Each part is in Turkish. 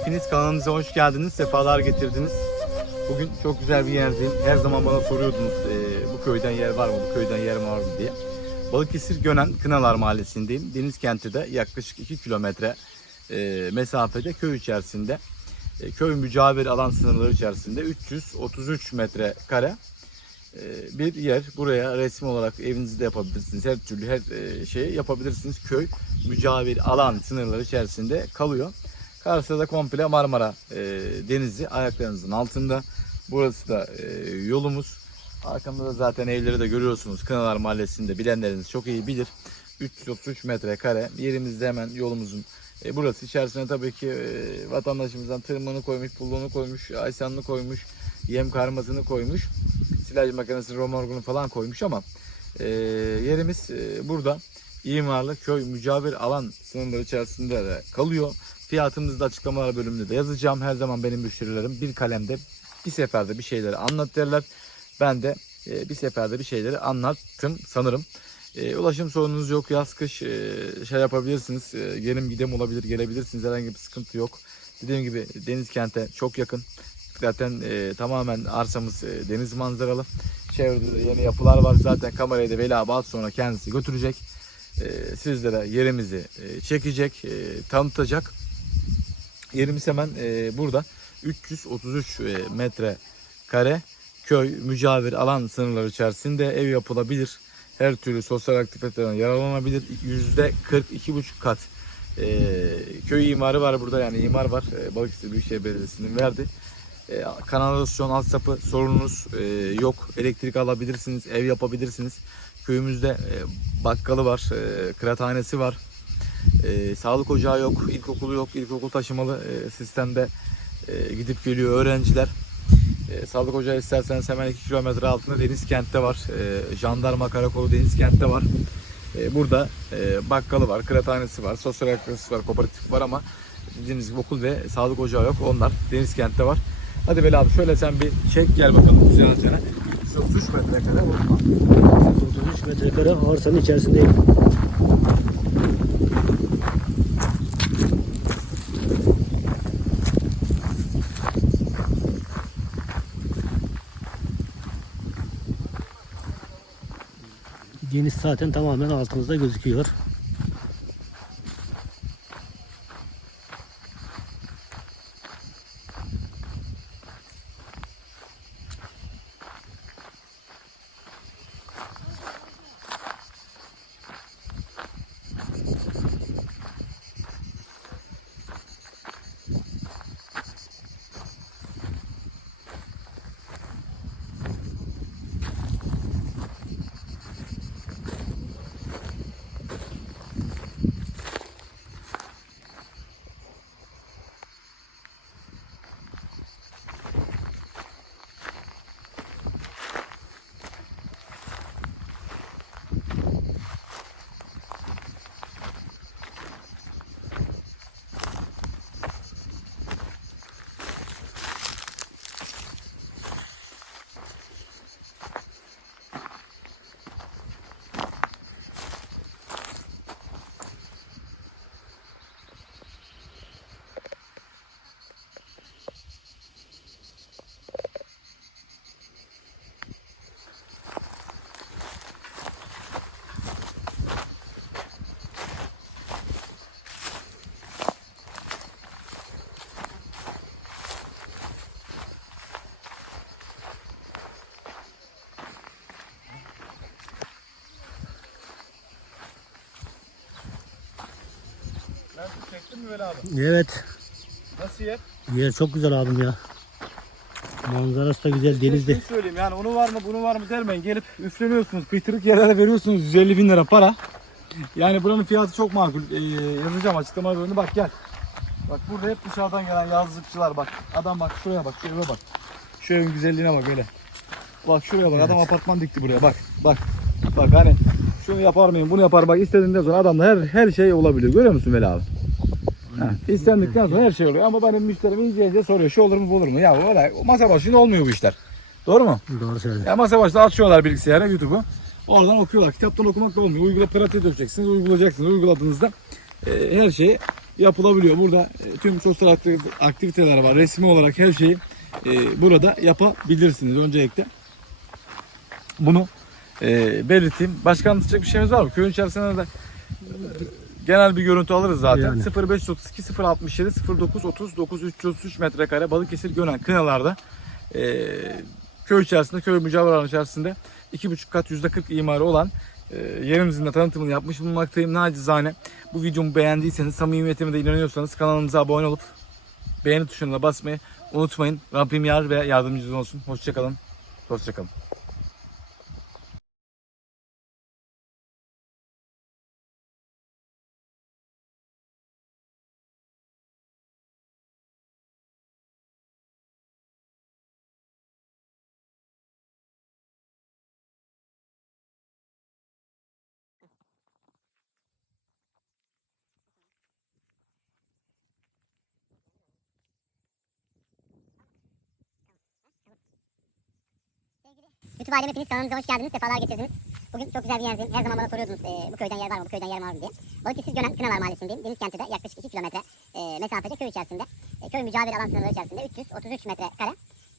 Hepiniz kanalımıza hoş geldiniz. Sefalar getirdiniz. Bugün çok güzel bir yerdeyim. Her zaman bana soruyordunuz e, bu köyden yer var mı, bu köyden yer var mı diye. Balıkesir Gönen Kınalar Mahallesi'ndeyim. Deniz kenti de yaklaşık 2 kilometre e, mesafede köy içerisinde. E, köy mücavir alan sınırları içerisinde 333 metre kare e, bir yer. Buraya resmi olarak evinizde yapabilirsiniz. Her türlü her e, şeyi yapabilirsiniz. Köy mücavir alan sınırları içerisinde kalıyor. Da komple Marmara e, Denizi ayaklarınızın altında. Burası da e, yolumuz. Arkamda da zaten evleri de görüyorsunuz. Kınalar Mahallesi'nde bilenleriniz çok iyi bilir. 333 metrekare yerimizde hemen yolumuzun e, burası içerisine tabii ki e, vatandaşımızdan tırmanı koymuş, pulluğunu koymuş, aysanını koymuş, yem karmasını koymuş, silaj makinesini, romorgunu falan koymuş ama e, yerimiz e, burada. İmarlı köy mücavir alan sınırları içerisinde de kalıyor. Fiyatımızı da açıklamalar bölümünde de yazacağım. Her zaman benim müşterilerim bir kalemde bir seferde bir şeyleri anlat derler. Ben de e, bir seferde bir şeyleri anlattım sanırım. E, ulaşım sorununuz yok. Yaz kış e, şey yapabilirsiniz. E, gelim gidem olabilir. Gelebilirsiniz. Herhangi bir sıkıntı yok. Dediğim gibi deniz kente çok yakın. Zaten e, tamamen arsamız e, deniz manzaralı. Çevrede de yeni yapılar var. Zaten kamerayı da Veli abi az sonra kendisi götürecek. E, sizlere yerimizi e, çekecek, e, tanıtacak. Yerimiz hemen burada. 333 e, metre kare köy mücavir alan sınırları içerisinde ev yapılabilir. Her türlü sosyal aktivitelerden yararlanabilir. Yüzde 42,5 kat köy imarı var burada yani imar var. Balıkesir Büyükşehir Belediyesi'nin verdi. Kanalizasyon altyapı sorununuz e, yok. Elektrik alabilirsiniz, ev yapabilirsiniz. Köyümüzde e, bakkalı var, e, kıraathanesi var. E, sağlık ocağı yok, ilkokulu yok. İlkokul taşımalı e, sistemde e, gidip geliyor öğrenciler. E, sağlık ocağı isterseniz hemen 2 kilometre altında Deniz Kent'te var. E, jandarma karakolu Deniz Kent'te var. E, burada e, bakkalı var, kıraathanesi var, sosyal aktivitesi var, kooperatif var ama dediğimiz gibi okul ve sağlık ocağı yok. Onlar Deniz Kent'te var. Hadi Veli abi şöyle sen bir çek gel bakalım güzelce. 33 metre kadar unutma. 33 metrekare arsanın içerisindeyim. Deniz zaten tamamen altımızda gözüküyor. Ben çektim mi Veli abi? Evet. Nasıl yer? Yer çok güzel abim ya. Manzarası da güzel denizde. Şunu söyleyeyim yani onu var mı bunu var mı dermeyin. Gelip üfleniyorsunuz. Kıytırık yerlere veriyorsunuz 150 bin lira para. Yani buranın fiyatı çok makul. Ee, yazacağım açıklama bölümünde. Bak gel. Bak burada hep dışarıdan gelen yazlıkçılar bak. Adam bak şuraya bak. Şu eve bak. Şu evin güzelliğine bak öyle. Bak şuraya bak. Adam apartman dikti buraya. Bak. Bak. Bak hani şunu yapar mıyım? Bunu yapar. Bak istediğinden sonra adamda her her şey olabiliyor. Görüyor musun Veli abi? Ha, istendikten sonra her şey oluyor ama benim müşterim iyice iyice soruyor şu olur mu bu olur mu? Ya valla masa başında olmuyor bu işler. Doğru mu? Doğru söyledin. Ya masa başında açıyorlar bilgisayara YouTube'u. Oradan okuyorlar. Kitaptan okumak da olmuyor. Uygula pratiğe dökeceksiniz. Uygulayacaksınız. Uyguladığınızda e, her şeyi yapılabiliyor. Burada e, tüm sosyal aktivite- aktiviteler var. Resmi olarak her şeyi e, burada yapabilirsiniz öncelikle. Bunu e, belirteyim. Başka anlatacak bir şeyimiz var mı? Köyün içerisinde de genel bir görüntü alırız zaten. Yani. 0532 067 09 30 9333 metrekare Balıkesir Gönen Kınalar'da e, köy içerisinde, köy mücadele alanı içerisinde 2,5 kat %40 imarı olan e, yerimizin de tanıtımını yapmış bulunmaktayım. Nacizane bu videomu beğendiyseniz, samimiyetime de inanıyorsanız kanalımıza abone olup beğeni tuşuna basmayı unutmayın. Rabbim yar ve yardımcınız olsun. Hoşçakalın. Hoşçakalın. YouTube ailem hepiniz kanalımıza hoş geldiniz, sefalar getirdiniz. Bugün çok güzel bir yerdeyim. Her zaman bana soruyordunuz e, bu köyden yer var mı, bu köyden yer var mı diye. Balıkesir Gönen Kınalar Mahallesi'ndeyim. Deniz kentinde yaklaşık 2 kilometre e, mesafede köy içerisinde. E, köy mücavir alan sınırları içerisinde 333 metre kare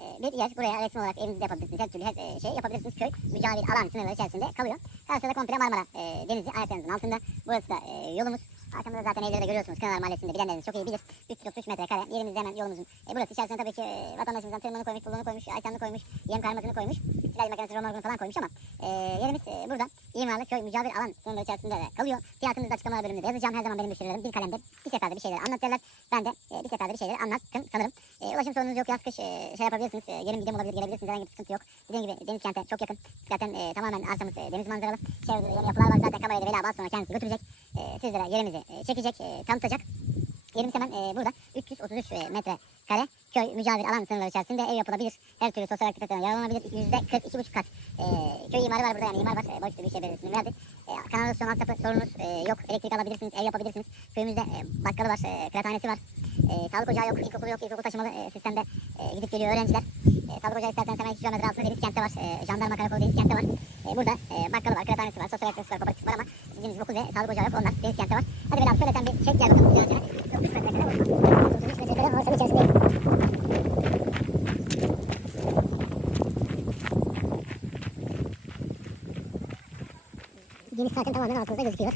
e, bir yer. Buraya resmi olarak evinizde yapabilirsiniz. Her türlü her e, şey yapabilirsiniz. Köy mücavir alan sınırları içerisinde kalıyor. Karşıda da komple Marmara e, denizi ayaklarınızın altında. Burası da e, yolumuz. Arkamda da zaten evleri de görüyorsunuz. Kınalar Mahallesi'nde bilenleriniz çok iyi bilir. 333 metrekare yerimizde hemen yolumuzun. E, burası içerisinde tabii ki e, vatandaşımızdan tırmanı koymuş, pulunu koymuş, aysanını koymuş, yem karmasını koymuş, silaj makinesi, romorgunu falan koymuş ama e, yerimiz e, burada imarlı köy mücavir alan sınırları içerisinde de kalıyor. Fiyatımızı da açıklamalar bölümünde de yazacağım. Her zaman benim müşterilerim bir kalemde bir seferde bir şeyleri anlatırlar. Ben de e, bir seferde bir şeyleri anlattım sanırım. E, ulaşım sorununuz yok. Yaz kış e, şey yapabilirsiniz. E, yerim gidem olabilir, gelebilirsiniz. Herhangi bir sıkıntı yok. Dediğim gibi deniz kente çok yakın. Zaten e, tamamen arsamız e, deniz manzaralı. Şey, yapılar var zaten kamerayla Veli abi az sonra kendisi götürecek. E, sizlere yerimizi e, çekecek, e, tanıtacak. Yerimiz hemen e, burada 333 e, metre kare köy mücavir alan sınırları içerisinde ev yapılabilir. Her türlü sosyal aktiviteden yararlanabilir. Yüzde 42,5 kat köy imarı var burada yani imar var. E, Balıkesir Büyükşehir Belediyesi'nin verdi. E, kanalizasyon altyapı sorunuz yok. Elektrik alabilirsiniz, ev yapabilirsiniz. Köyümüzde e, bakkalı var, e, kıraathanesi var. E, sağlık ocağı yok, ilkokulu yok. İlkokul taşımalı e, sistemde e, gidip geliyor öğrenciler. E, sağlık ocağı isterseniz hemen 2 kilometre altında deniz kentte var. E, jandarma karakolu deniz kentte var. E, burada e, bakkalı var, kıraathanesi var, sosyal aktivitesi var, kooperatif var ama bir okul ve sağlık ocağı yok. Onlar deniz kentte var. Hadi abi şöyle sen bir çek gel bakalım. Ziyaretine. 33 metrekare var. 33 metrekare arsanın içerisindeyim. Deniz zaten tamamen altımızda gözüküyor.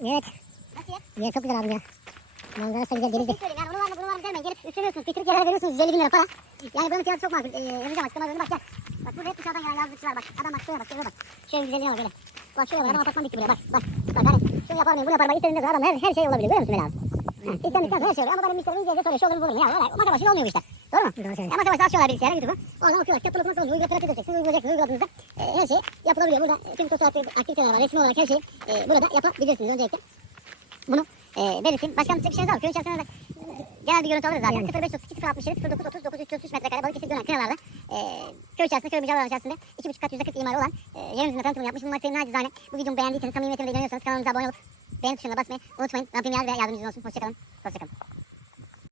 Evet. Nasıl ya? Yer çok güzel abi ya. Manzarası da güzel denizde. Bir şey söyleyeyim yani bunu var mı bunu var mı demeyin. Gelip üstünüyorsunuz. Bitirip yerlere veriyorsunuz 150 bin lira para. Yani bunun fiyatı çok makul. Ee, yazacağım açıklamalarını bak gel. Bak burada hep dışarıdan gelen yazlıkçılar bak. Adam bak şuraya bak şuraya bak. Şöyle güzelliğine bak böyle. Bak şuraya bak adam apartman dikti buraya bak. Bak bak hani şunu yapar mıyım bunu yapar mıyım istediğinde adam her, her şey olabiliyor görüyor musun beni abi? İstedikten sonra her şey oluyor ama benim müşterim izleyince soruyor şu olur mu bu olur mu ya masa başında olmuyor bu işler. Doğru mu? Doğru söylüyorsun. Masa başında açıyorlar bilgisayarı YouTube'u. Oradan okuyorlar. Kitapları okumak zorunda. Uygulatıra edeceksiniz. Uygulayacaksınız. Uyguladığınızda e, her şey yapılabiliyor. Burada e, tüm sosyal aktiviteler var. Resmi olarak her şeyi e, burada yapabilirsiniz öncelikle. Bunu e, belirteyim. Başka anlatacak bir şeyiniz var mı? Köy içerisinde de e, genel bir görüntü alırız zaten. 0532 067 09 30 933 metrekare Balıkesir Gönen Kınalar'da e, köy içerisinde, köy mücadele alanı içerisinde 2,5 kat %40 imarı olan e, yerimizin de tanıtımını yapmış bulunmaktayım. Nacizane bu videomu beğendiyseniz, samimiyetime de inanıyorsanız kanalımıza abone olup beğeni tuşuna basmayı unutmayın. Rabbim yar ve yardımcınız olsun. Hoşçakalın. Hoşçakalın.